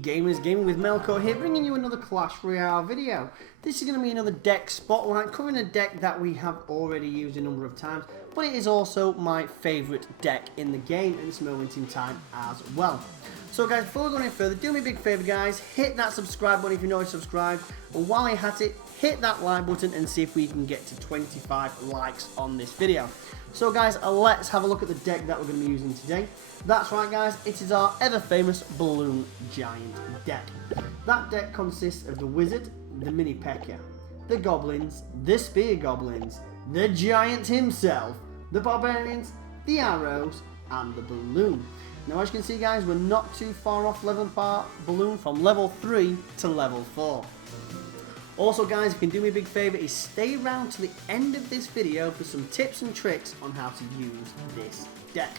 gamers, gaming with Melko here, bringing you another Clash Royale video. This is going to be another deck spotlight, covering a deck that we have already used a number of times, but it is also my favourite deck in the game at this moment in time as well. So guys, before we go any further, do me a big favour guys, hit that subscribe button if you're not subscribed, and while you're at it, hit that like button and see if we can get to 25 likes on this video. So guys, let's have a look at the deck that we're going to be using today. That's right guys, it is our ever famous Balloon Giant deck. That deck consists of the Wizard, the Mini Pekka, the Goblins, the Spear Goblins, the Giant himself, the Barbarians, the Arrows, and the Balloon. Now as you can see guys, we're not too far off leveling our Balloon from level 3 to level 4. Also guys, if you can do me a big favour, is stay around to the end of this video for some tips and tricks on how to use this deck.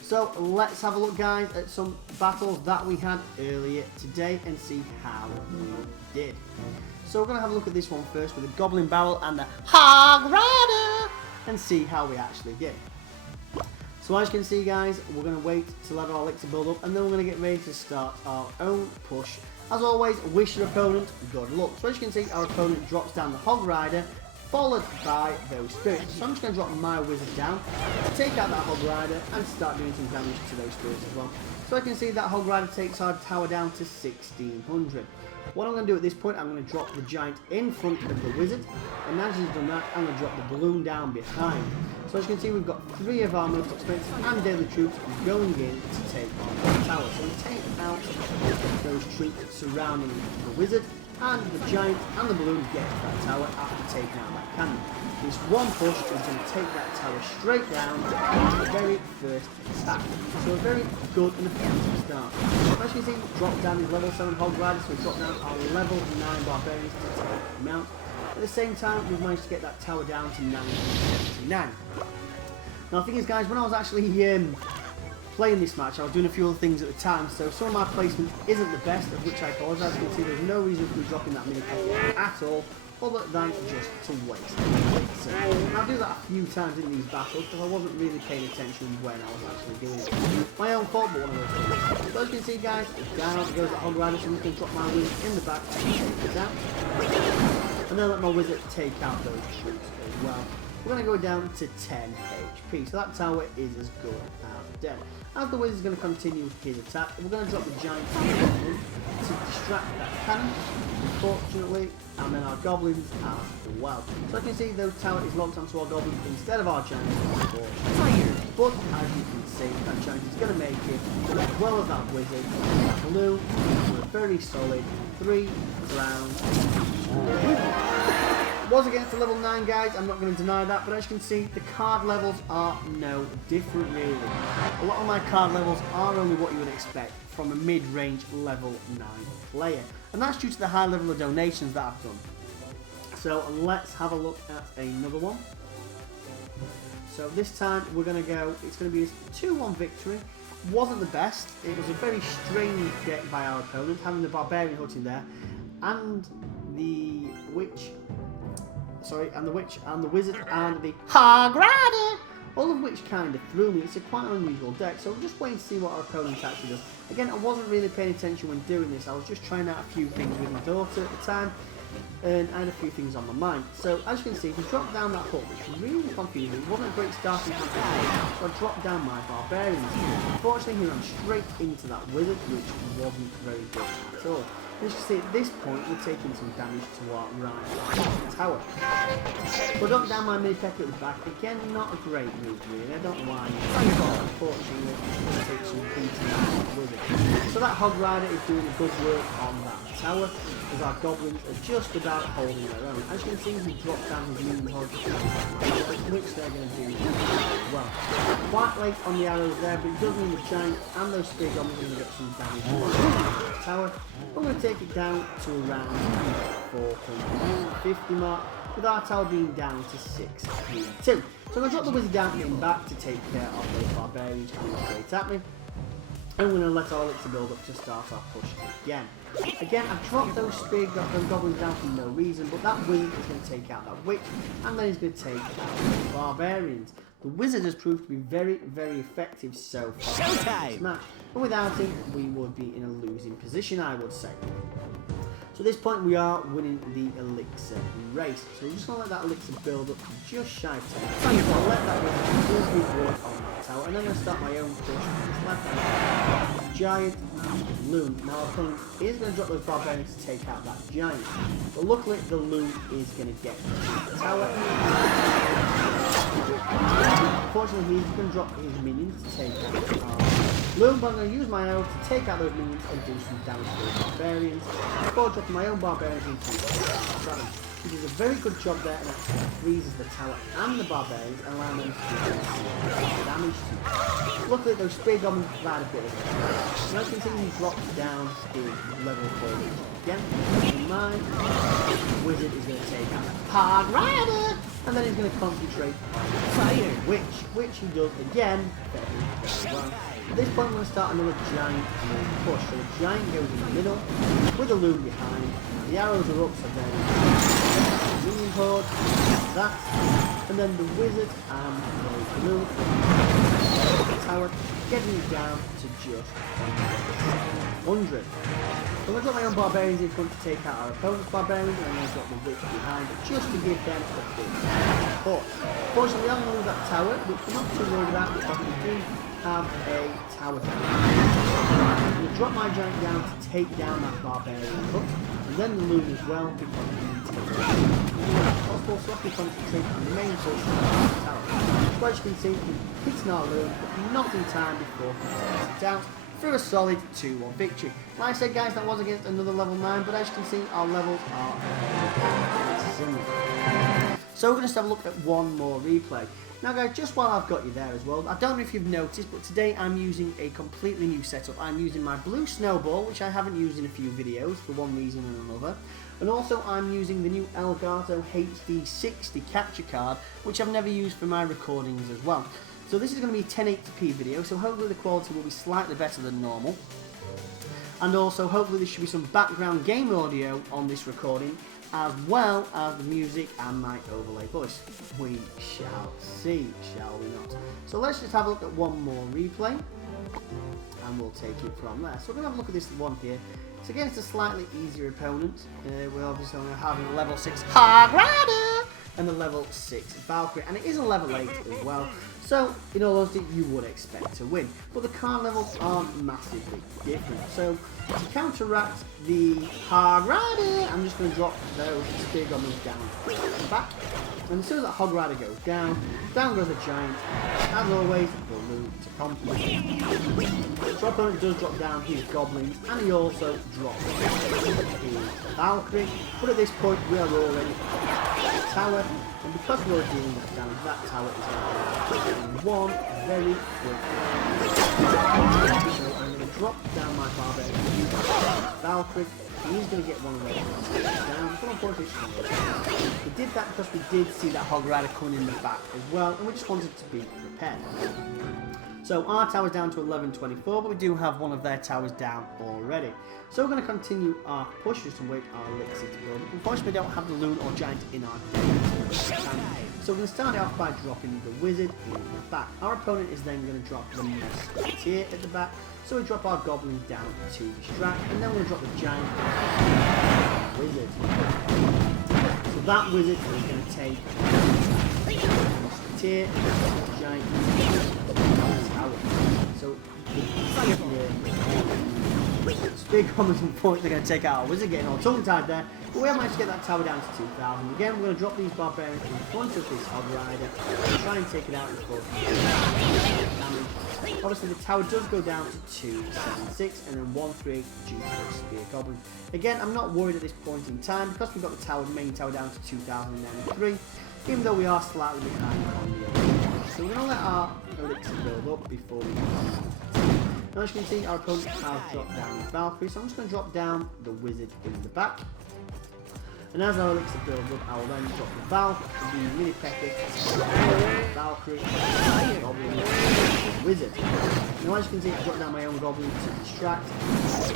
So let's have a look guys at some battles that we had earlier today and see how we did. So we're going to have a look at this one first with the Goblin Barrel and the Hog Rider and see how we actually did. So as you can see guys, we're going to wait to let our elixir build up and then we're going to get ready to start our own push. As always, wish your opponent good luck. So as you can see, our opponent drops down the Hog Rider, followed by those spirits. So I'm just going to drop my Wizard down, take out that Hog Rider, and start doing some damage to those spirits as well. So I can see that Hog Rider takes our tower down to 1600. What I'm going to do at this point, I'm going to drop the Giant in front of the Wizard, and as he's done that, I'm going to drop the Balloon down behind. So as you can see, we've got 3 of our most expensive and deadly troops going in to take on the tower. So we take out those troops surrounding the Wizard, and the Giant and the Balloon get to that tower after taking out that cannon. This one push is going to take that tower straight down to the very first attack. So a very good and effective start. As you can see, drop down his level 7 Hog Rider, so we drop down our level 9 Barbarians to take them out. At the same time, we've managed to get that tower down to 979. Now the thing is guys, when I was actually playing this match, I was doing a few other things at the time, so some of my placement isn't the best, of which I apologise. As you can see, there's no reason for me dropping that Mini Pekka at all, other than just to waste it. I'll do that a few times in these battles, because I wasn't really paying attention when I was actually doing it. My own fault, but one of those things. So as you can see guys, down goes that Hog Rider, so I'm going to drop my Wizard in the back to take it down. And then let my Wizard take out those troops as well. We're going to go down to 10 HP, so that tower is as good as dead. As the Wizard's going to continue his attack, we're going to drop the Giant to distract that cannon, unfortunately, and then our Goblins as well. So I can see those tower is locked onto our Goblins instead of our Giant. But as you can see, that Giant is going to make it, as well as that Wizard, that Balloon, with a very solid 3 rounds. Was against the level 9 guys, I'm not going to deny that, but as you can see, the card levels are no different really. A lot of my card levels are only what you would expect from a mid-range level 9 player, and that's due to the high level of donations that I've done. So let's have a look at another one. So this time we're going to go, it's going to be a 2-1 victory. Wasn't the best, it was a very strange deck by our opponent, having the Barbarian Hut in there, and the Witch, and the Wizard and the Hog Rider, all of which kind of threw me. It's a quite unusual deck, so we'll just wait and see what our opponent actually does. Again, I wasn't really paying attention when doing this, I was just trying out a few things with my daughter at the time, and I had a few things on my mind. So as you can see, he dropped down that hook, which really confused me. It wasn't a great starting point, so I dropped down my Barbarians. Unfortunately, he ran straight into that Wizard, which wasn't very good at all. As you can see, at this point, we're taking some damage to our right tower. So I dropped down my Mini Pekka at the back. Again, not a great move, really. I don't know why. Unfortunately, we're going to take some beating with it. So that Hog Rider is doing a good work on that tower, as our Goblins are just about holding their own. As you can see, he dropped down his Mini Hog, which they're going to do well. Quite late on the arrows there, but it does mean the Giant and those Spear Goblins are going to get some damage on the tower. I'm going to take it down to around 450 mark, with our tower being down to 632. So I'm going to drop the Wizard down in back to take care of those Barbarians coming straight at me. And we're going to let our elixir build up to start our push again. Again, I've dropped those Spear Goblins down for no reason, but that Wizard is going to take out that Witch, and then he's going to take out the Barbarians. The Wizard has proved to be very, very effective so far in this match. But without him, we would be in a losing position, I would say. So at this point, we are winning the elixir race. So we're just going to let that elixir build up just shy of 10. So I'll let that work on that tower. And then I'm going to start my own push on this left hand. Giant loon. Now our opponent is going to drop those barbarians to take out that giant. But luckily, the loon is going to get the tower. Unfortunately, he's going to drop his minions to take out loon, but I'm going to use my arrow to take out those minions and do some damage to those barbarians before dropping my own barbarians into the which is a very good job there, and actually freezes the tower and the barbarians and allows them to do damage to them. Luckily, those spear goblins provide a bit of damage. Now you can see he drops down to level 4 again. My Wizard is going to take out Hard Rider, and then he's going to concentrate on fire, which he does again very, very well. At this point, we're going to start another giant push. So the giant goes in the middle with a loon behind. The arrows are up, so then minion horde, that, and then the Wizard and the loon tower getting it down to just 100. So I'm going to drop my own barbarians in front to take out our opponent's barbarians, and I'm going to drop the witch behind just to give them a big support. Fortunately, I'm going to lose that tower, which we're not too worried about because we do have a tower down. I'm going to drop my giant down to take down that barbarian hook, and then the loon as well because we need to take it down. Possible, so I can concentrate on the main portion of the tower. So as you can see, we're hitting our loon, but not in time before he takes it down for a solid 2-1 victory. Like I said, guys, that was against another level 9, but as you can see, our levels are similar. So we're going to have a look at one more replay. Now guys, just while I've got you there as well, I don't know if you've noticed, but today I'm using a completely new setup. I'm using my blue snowball, which I haven't used in a few videos for one reason or another. And also I'm using the new Elgato HD60 capture card, which I've never used for my recordings as well. So this is going to be a 1080p video, so hopefully the quality will be slightly better than normal. And also hopefully there should be some background game audio on this recording, as well as the music and my overlay voice. We shall see, shall we not? So let's just have a look at one more replay, and we'll take it from there. So we're going to have a look at this one here. It's against a slightly easier opponent. We're obviously going to have a level 6 Hard Rider and a level 6 Valkyrie, and it is a level 8 as well. So, in all honesty, you would expect to win. But the card levels aren't massively different. So, to counteract the Hard Rider, I'm just going to drop those spear goblins down the back. And as soon as that Hog Rider goes down, down goes the giant. As always, the loot to complement. So our opponent does drop down his goblins, and he also drops his Valkyrie. But at this point, we are already at the tower, and because we're dealing with damage, that tower is in one very quick. So I'm going to drop down my barbarian Valkyrie. He's going to get one of those down, but unfortunately we did that because we did see that Hog Rider coming in the back as well, and we just wanted to be prepared. So our tower's down to 1124, but we do have one of their towers down already. So we're going to continue our push just to wait our elixir to build up. Unfortunately, we don't have the loon or giant in our deck. So we're going to start it off by dropping the Wizard in the back. Our opponent is then going to drop the Musketeer at the back. So we drop our goblins down to distract, and then we're going to drop the giant Wizard. So that Wizard is going to take the Musketeer, the giant tower. So the spear goblins unfortunately going to take out our Wizard, getting all tongue-tied there. But we have managed to get that tower down to 2,000. Again, we're going to drop these barbarians in front of this Hog Rider and try and take it out before damage. Obviously, the tower does go down to 276 and then 138 due to the spear goblin. Again, I'm not worried at this point in time because we've got the tower, main tower down to 2,093, even though we are slightly behind on the elixir. So we're going to let our elixir build up before we go. Now, as you can see, our opponent has dropped down the Valkyrie, so I'm just going to drop down the Wizard in the back. And as our elixir builds up, I will then drop the Mini Pekka, Valkyrie, Goblin, Wizard. Now as you can see, I've dropped down my own Goblin to distract. As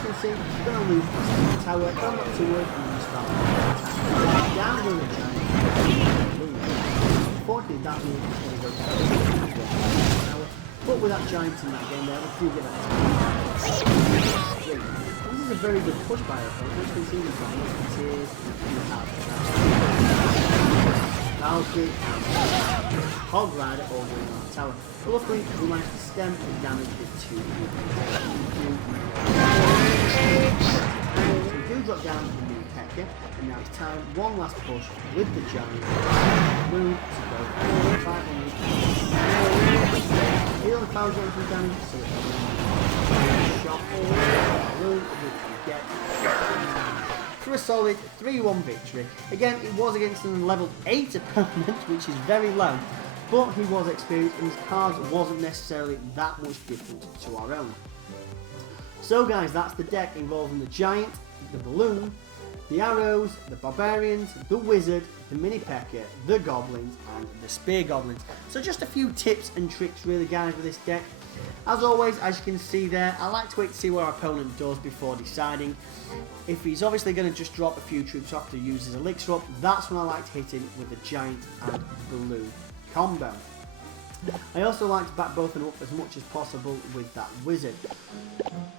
you can see, I'm going to lose the tower, but I'm not too worried, I'm going to start attacking. Down with the giant that means it's going to go down. But with that giant in that game there, we do get that. This is a very good push by our opponent. As you can see, we've got musketeers, Valkyrie, Hog Rider all going on the tower. But luckily, we managed to stem the damage with 2 So we do drop down to the Mini Pekka, and now it's time, one last push with the giant. Move to go 500. Heal the power jump from damage, so it's a shot which we get for a solid 3-1 victory. Again, it was against an level 8 opponent, which is very low, but he was experienced and his cards wasn't necessarily that much different to our own. So guys, that's the deck involving the giant, the balloon, the arrows, the barbarians, the wizard, the Mini Pekka, the goblins, and the spear goblins. So just a few tips and tricks really guys with this deck. As always, as you can see there, I like to wait to see what our opponent does before deciding. If he's obviously going to just drop a few troops off to use his elixir up, that's when I like to hit him with the giant and balloon combo. I also like to back both of them up as much as possible with that wizard.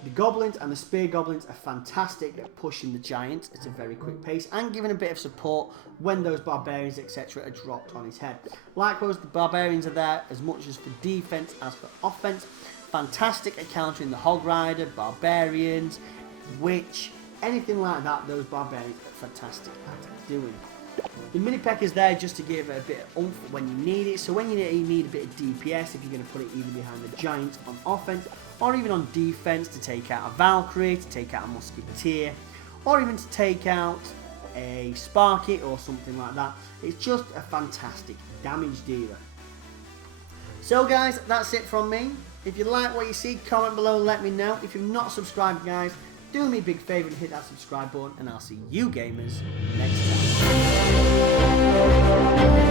The goblins and the spear goblins are fantastic at pushing the giant at a very quick pace and giving a bit of support when those barbarians etc. are dropped on his head. Likewise, the barbarians are there as much as for defense as for offense. Fantastic at countering the Hog Rider, barbarians, witch, anything like that. Those barbarians are fantastic at doing. The Mini Pekka is there just to give it a bit of oomph when you need it. So when you need a bit of DPS, if you're going to put it either behind the giant on offense or even on defense to take out a Valkyrie, to take out a musketeer, or even to take out a Sparky or something like that. It's just a fantastic damage dealer. So guys, that's it from me. If you like what you see, comment below and let me know. If you've not subscribed guys, do me a big favour and hit that subscribe button, and I'll see you gamers next time.